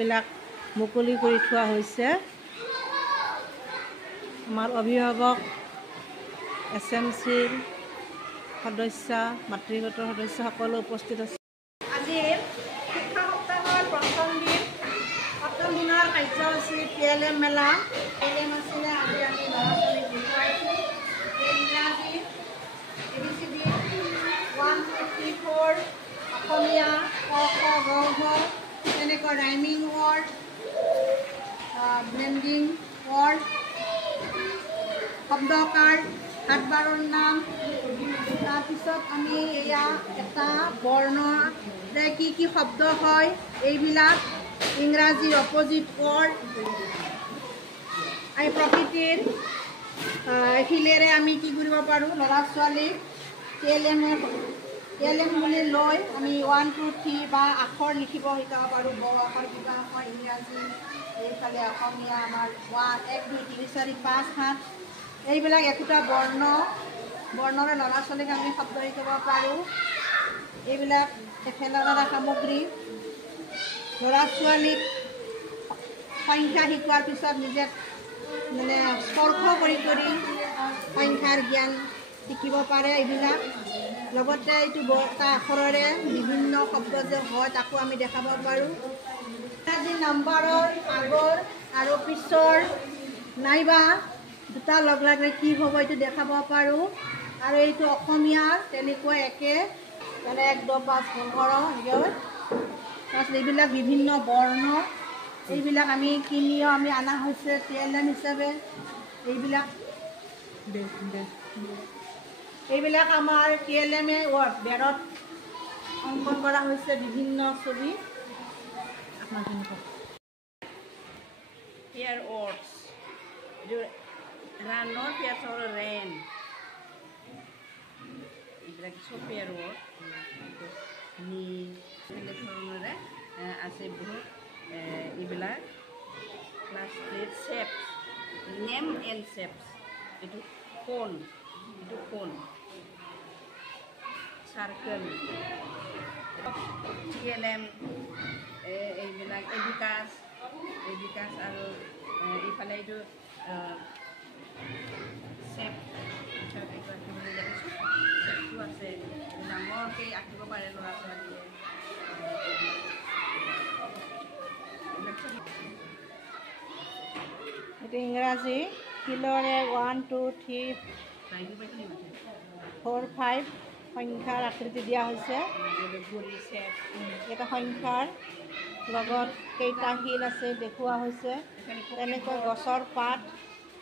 বিলাক মুকলি কৰি থোৱা হৈছে। আমাৰ অভিভাৱক SMCৰ সদস্য মাতৃগোটৰ সদস্য সকলো উপস্থিত আছে। আজি শিক্ষা সপ্তাহৰ প্ৰথম দিনৰ কাৰ্যসূচী PLM মেলা আছিলে। আজি আমি ল'ৰা ছোৱালীক দেখুৱাইছোঁ ইংৰাজী ABCD 1 2 3 4 অসমীয়া ক খ গ ঘ তেনেকৈ ৰাইমিং ৱৰ্ড ব্লেন্ডিং ৱৰ্ড শব্দকাৰ হাত বাৰৰ নাম। তাৰপিছত আমি এয়া এটা বৰ্ণৰে কি শব্দ হয় এইবিলাক ইংৰাজীৰ অপজিট ৱৰ্ড। আমি প্ৰকৃতিৰ শিলেৰে আমি কি কৰিব পাৰোঁ ল'ৰা ছোৱালীক PLM বুলি লৈ আমি 1 2 3 বা আখৰ লিখিব শিকাব পাৰোঁ। ব আখৰ কিবা আখৰ ইংৰাজী এইফালে অসমীয়া আমাৰ 1 2 3 4 5 7 এইবিলাক একোটা বৰ্ণৰে ল'ৰা ছোৱালীক আমি শব্দ শিকাব পাৰোঁ। এইবিলাক খেলা সামগ্ৰী ল'ৰা ছোৱালীক সংখ্যা শিকোৱাৰ পিছত নিজে মানে স্পৰ্শ কৰি সংখ্যাৰ জ্ঞান শিকিব পাৰে। এইবিলাক লগতে এইটো এটা আখৰেৰে বিভিন্ন শব্দ যে হয় তাকো আমি দেখাব পাৰোঁ। ইংৰাজী নাম্বাৰৰ আগৰ আৰু পিছৰ নাইবা দুটা লগ লাগিলে কি হ'ব এইটো দেখাব পাৰোঁ। আৰু এইটো অসমীয়াৰ তেনেকৈ একে মানে 1 2 5 15 তাৰপিছত এইবিলাক বিভিন্ন বৰ্ণ এইবিলাক আমি কিনিও আমি অনা হৈছে PLM হিচাপে। এইবিলাক আমাৰ PLM-এ বেৰত অংকন কৰা হৈছে বিভিন্ন ছবি। Here words. Run here for rain. এইবিলাক চব পেয়াৰ ৱৰ্ড নি বেলেগ ধৰণৰে আছে বহুত। এইবিলাক class 8 shapes name and shapes. এইটো কোন চাৰ্কেল PLM এইবিলাক এবিকাছ আৰু এইফালে এইটো শেপ আছে ডাঙৰকৈ আঁকিব পাৰে ল'ৰা ছোৱালীয়ে। এইটো ইংৰাজী শিলৰে 1 2 3 4 5 সংখ্যাৰ আকৃতি দিয়া হৈছে। এটা সংখ্যাৰ লগত কেইটা শিল আছে দেখুওৱা হৈছে। তেনেকৈ গছৰ পাত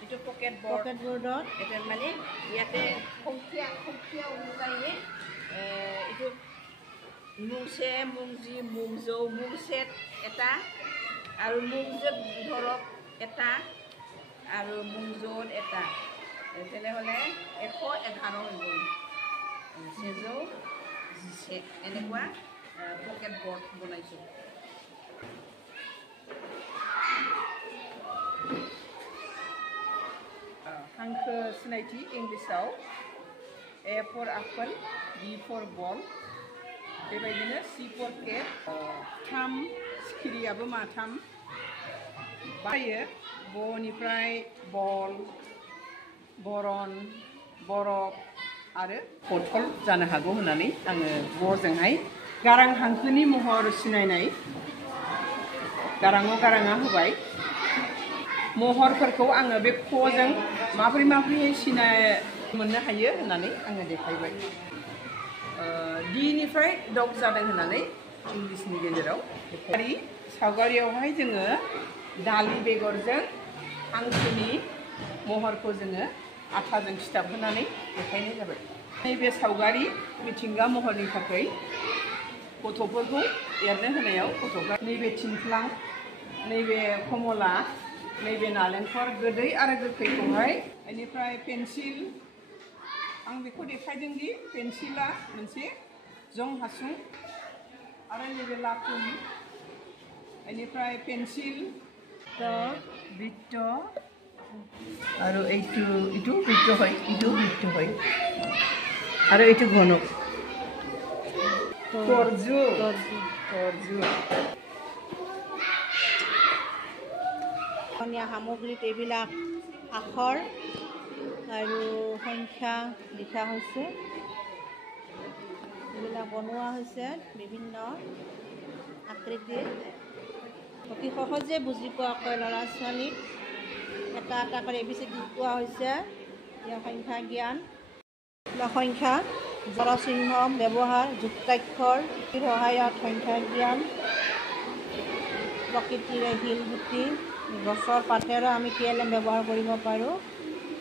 এইটো পকেট বৰ্ডত এটা মানে ইয়াতে সংখ্যা অনুযায়ী এইটো মুংছে মুংজি মুংজৌ মুংছেট এটা আৰু মুংজত ধৰক এটা আৰু মুংজৌত এটা তেনেহ'লে 111 হৈ গ'ল। চেজৌ এনেকুৱা পকেট বৰ্ড বনাইছোঁ। हांखो सिनायथि इंलिसाव A for apple, B for ball, बेबायदिनो C for cat, 3 सिखिरियाबो माथाम बायो। बनिफ्राय बल, बरन, बरफ आरो बथल जानो हागौ होननानै आङो बजोंहाय गारां हांखोनि महर सिनायनाय गाराङाव गाराङा होबाय। महरफोरखौ आङो बे ख'जों माबोरै सिनाय मोननो हायो होननानै आङो देखायबाय। डिनिफ्राय डग जादों होननानै इंलिसनि गेजेराव सावगारियावहाय जोङो दालि बेगरजों हांसोनि महरखौ जोङो आथाजों सिथाबहोनानै देखायनाय जाबाय। नैबे सावगारि मिथिंगा महरनि थाखाय गथ'फोरखौ एरनो होनायाव गथ'फ्रा नैबे थिंख्लां नैबे कमला नैबे नालेंखर गोदै आरो गोखैखौहाय बेनिफ्राय पेन्सिल आं बेखौ देखायदों दि पेन्सिला मोनसे जं हासुं आरो नैबे लाकुम बेनिफ्राय पेन्सिल বৃত্ত আৰু এইটো বৃত্ত হয় আৰু এইটো ঘনক তৰ্জু অসমীয়া সামগ্ৰীত এইবিলাক আখৰ আৰু সংখ্যা লিখা হৈছে। এইবিলাক বনোৱা হৈছে বিভিন্ন আকৃতিৰ। অতি সহজে বুজি পোৱাকৈ ল'ৰা ছোৱালীক এটা এটা কৰি ABCD শিকোৱা হৈছে। ইয়াৰ সংখ্যা জ্ঞান, সংখ্যা জলচিহ্ন ব্যৱহাৰ, যুক্তাক্ষৰ সহায়ত সংখ্যা জ্ঞান, প্ৰকৃতিৰে শিলগুটি, গছৰ পাতেৰে আমি TLM ব্যৱহাৰ কৰিব পাৰোঁ।